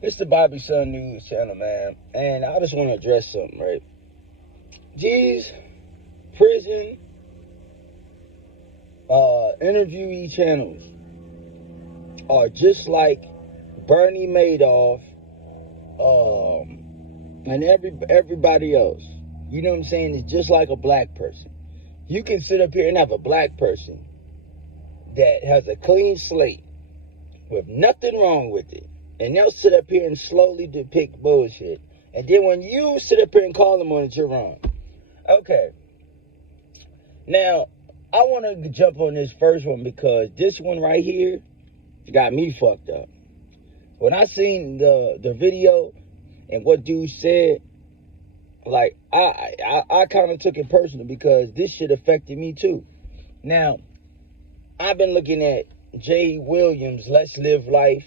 It's the Bobby Sun News channel, man. And I just want to address something, right? These prison interviewee channels are just like Bernie Madoff and everybody else. You know what I'm saying? It's just like a black person. You can sit up here and have a black person that has a clean slate with nothing wrong with it. And they'll sit up here and slowly depict bullshit. And then when you sit up here and call them on it, you're wrong. Okay. Now, I want to jump on this first one because this one right here got me fucked up. When I seen the video and what dude said, like, I kind of took it personal because this shit affected me too. Now, I've been looking at Jay Williams' Let's Live Life,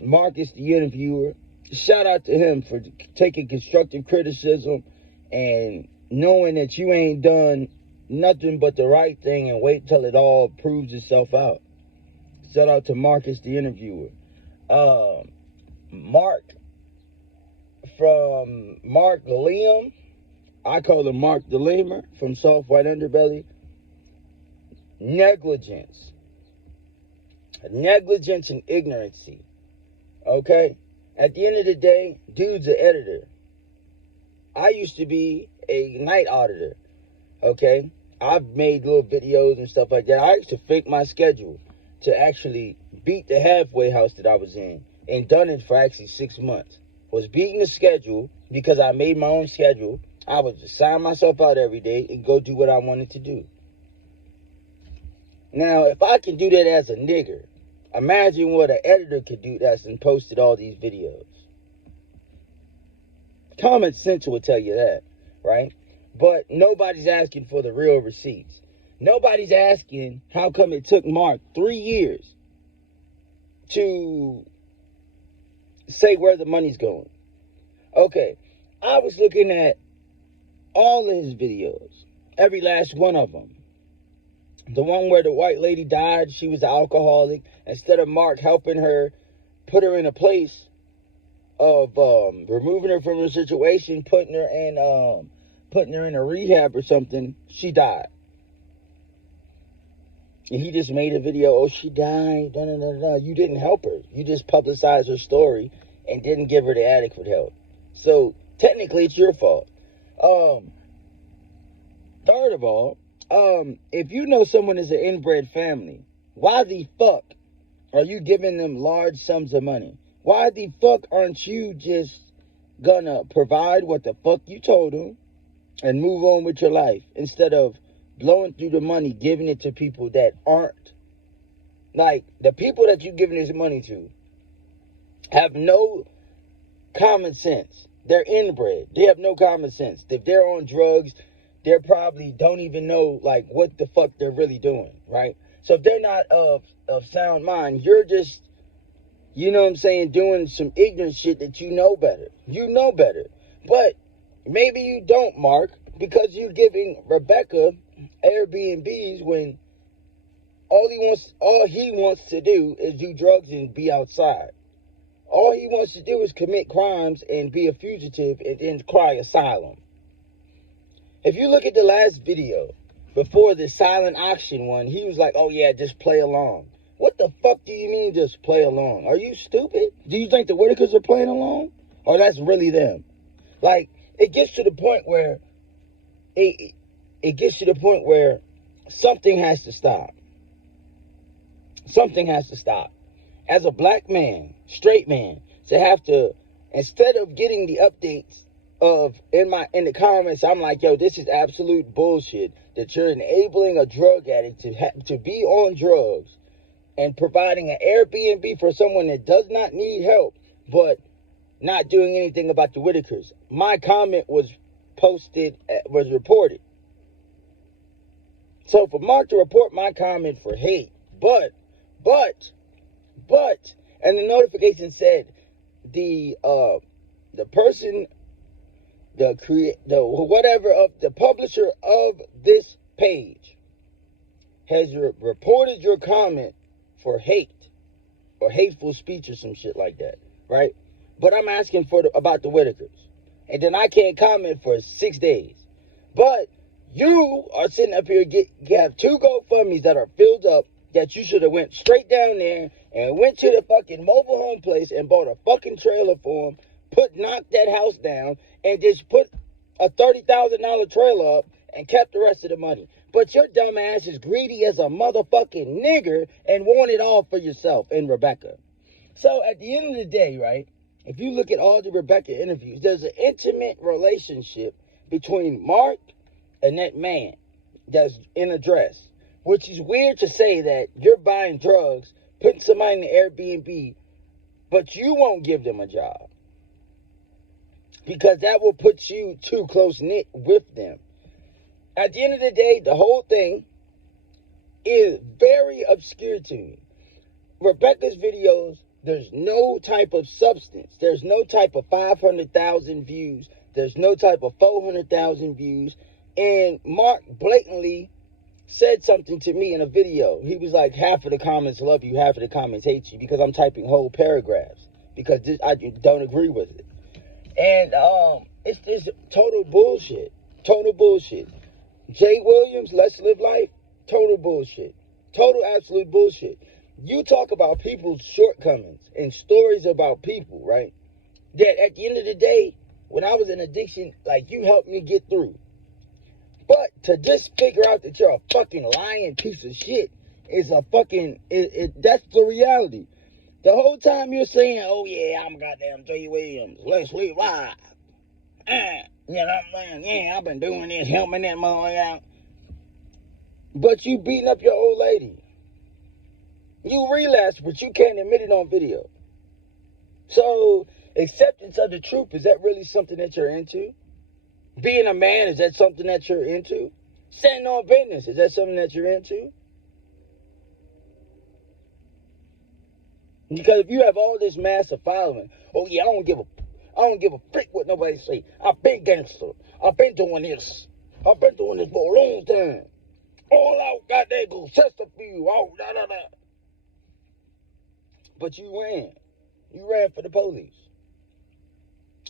Marcus the Interviewer. Shout out to him for taking constructive criticism and knowing that you ain't done nothing but the right thing and wait till it all proves itself out. Shout out to Marcus the Interviewer. Mark the Liam. I call him Mark the Lemur from Soft White Underbelly. Negligence and ignorancy. Okay? At the end of the day, dude's an editor. I used to be a night auditor. Okay? I've made little videos and stuff like that. I used to fake my schedule to actually beat the halfway house that I was in. And done it for actually 6 months. Was beating the schedule because I made my own schedule. I would just sign myself out every day and go do what I wanted to do. Now, if I can do that as a nigger, imagine what an editor could do that's and posted all these videos. Common sense will tell you that, right? But nobody's asking for the real receipts. Nobody's asking how come it took Mark 3 years to say where the money's going. Okay, I was looking at all of his videos, every last one of them. The one where the white lady died, she was an alcoholic. Instead of Mark helping her, put her in a place of removing her from her situation, putting her in a rehab or something, she died. And he just made a video, oh, she died, da, da, da, da. You didn't help her. You just publicized her story and didn't give her the adequate help. So, technically, it's your fault. Third of all, if you know someone is an inbred family, why the fuck are you giving them large sums of money? Why the fuck aren't you just gonna provide what the fuck you told them and move on with your life instead of blowing through the money, giving it to people that aren't? Like, the people that you're giving this money to have no common sense. They're inbred. They have no common sense. If they're on drugs, they probably don't even know, like, what the fuck they're really doing, right? So if they're not of sound mind, you're just, you know what I'm saying, doing some ignorant shit that you know better. You know better. But maybe you don't, Mark, because you're giving Rebecca Airbnbs when all he wants to do is do drugs and be outside. All he wants to do is commit crimes and be a fugitive and then cry asylum. If you look at the last video, before the silent auction one, he was like, oh yeah, just play along. What the fuck do you mean just play along? Are you stupid? Do you think the Whitakers are playing along? Or that's really them? Like, it gets to the point where something has to stop. Something has to stop. As a black man, straight man, to have to, instead of getting the updates in the comments, I'm like, yo, this is absolute bullshit that you're enabling a drug addict to be on drugs and providing an Airbnb for someone that does not need help, but not doing anything about the Whitakers. My comment was reported. So for Mark to report my comment for hate, but, and the notification said the person, the publisher of this page has reported your comment for hate or hateful speech or some shit like that, right? But I'm asking about the Whitakers. And then I can't comment for 6 days. But you are sitting up here, you have 2 GoFundMes that are filled up that you should have went straight down there and went to the fucking mobile home place and bought a fucking trailer for them, knocked that house down, and just put a $30,000 trailer up and kept the rest of the money. But your dumb ass is greedy as a motherfucking nigger and want it all for yourself and Rebecca. So at the end of the day, right, if you look at all the Rebecca interviews, there's an intimate relationship between Mark and that man that's in a dress, which is weird to say that you're buying drugs, putting somebody in the Airbnb, but you won't give them a job because that will put you too close-knit with them. At the end of the day, the whole thing is very obscure to me. Rebecca's videos, there's no type of substance. There's no type of 500,000 views. There's no type of 400,000 views. And Mark blatantly said something to me in a video. He was like, half of the comments love you, half of the comments hate you, because I'm typing whole paragraphs, because I don't agree with it. And it's just total bullshit. Total bullshit. Jay Williams, Let's Live Life, total bullshit. Total absolute bullshit. You talk about people's shortcomings and stories about people, right? That at the end of the day, when I was in addiction, like, you helped me get through. But to just figure out that you're a fucking lying piece of shit is a fucking, that's the reality. The whole time you're saying, oh yeah, I'm goddamn Jay Williams, Let's Live Live. You know what I'm saying? Yeah, I've been doing this, helping that mother out. But you beating up your old lady. You relapsed, but you can't admit it on video. So, acceptance of the truth, is that really something that you're into? Being a man, is that something that you're into? Standing on business, is that something that you're into? Because if you have all this massive following, oh yeah, I don't give a frick what nobody say. I've been gangster. I've been doing this. I've been doing this for a long time. All out, goddamn, go sister for you. Oh, da da da. But you ran. You ran for the police.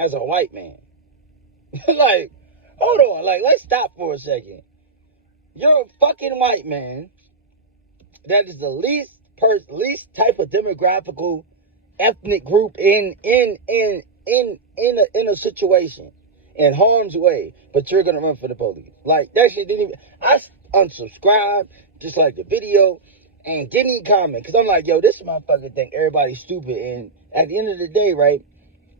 As a white man. Like, hold on. Like, let's stop for a second. You're a fucking white man. That is the least type of demographical ethnic group in a situation, in harm's way, but you're gonna run for the police. Like, that shit didn't even, I unsubscribed, just like the video, and didn't even comment, because I'm like, yo, this motherfucker think everybody's stupid. And at the end of the day, right,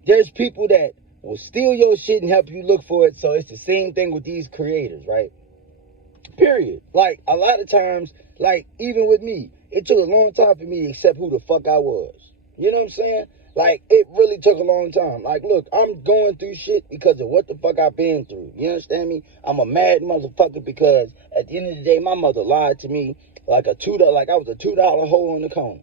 there's people that will steal your shit and help you look for it. So it's the same thing with these creators, right? Period. Like, a lot of times, like, even with me, it took a long time for me to accept who the fuck I was. You know what I'm saying? Like, it really took a long time. Like, look, I'm going through shit because of what the fuck I've been through. You understand me? I'm a mad motherfucker because at the end of the day, my mother lied to me like I was a $2 hole in the cone.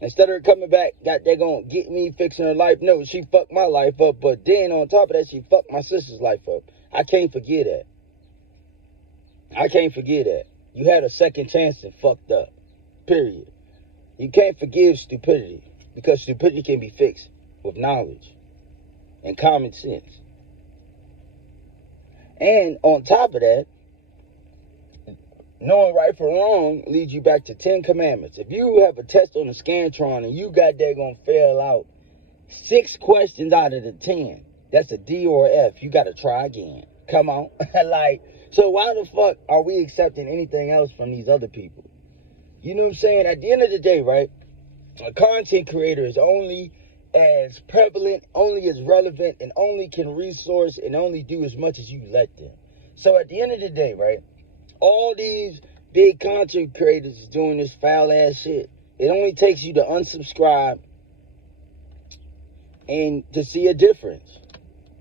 Instead of her coming back, they're gonna get me fixing her life. No, she fucked my life up, but then on top of that, she fucked my sister's life up. I can't forget that. I can't forget that. You had a second chance and fucked up. Period. You can't forgive stupidity, because stupidity can be fixed with knowledge and common sense. And on top of that, knowing right from wrong leads you back to 10 commandments. If you have a test on the Scantron and you got there gonna fail out 6 questions out of the 10, that's a D or a F. You gotta try again. Come on. Like, so why the fuck are we accepting anything else from these other people? You know what I'm saying? At the end of the day, right, a content creator is only as prevalent, only as relevant, and only can resource and only do as much as you let them. So at the end of the day, right, all these big content creators is doing this foul ass shit. It only takes you to unsubscribe and to see a difference.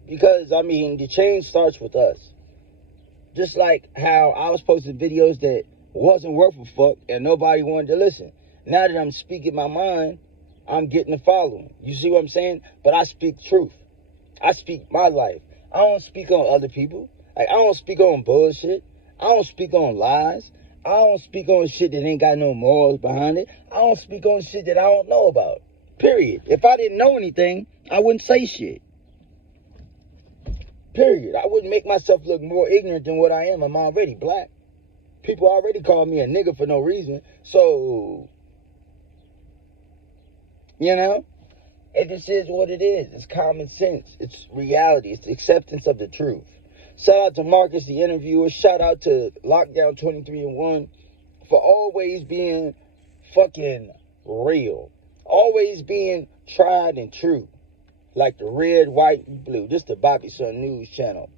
Because, I mean, the change starts with us. Just like how I was posting videos that wasn't worth a fuck and nobody wanted to listen. Now that I'm speaking my mind, I'm getting a following. You see what I'm saying? But I speak truth. I speak my life. I don't speak on other people. Like, I don't speak on bullshit. I don't speak on lies. I don't speak on shit that ain't got no morals behind it. I don't speak on shit that I don't know about. Period. If I didn't know anything, I wouldn't say shit. Period. I wouldn't make myself look more ignorant than what I am. I'm already black. People already call me a nigga for no reason. So, you know, it just is what it is. It's common sense. It's reality. It's acceptance of the truth. Shout out to Marcus, the interviewer. Shout out to Lockdown 23-1 for always being fucking real. Always being tried and true. Like the red, white, and blue. This is the Bobby Sun News channel.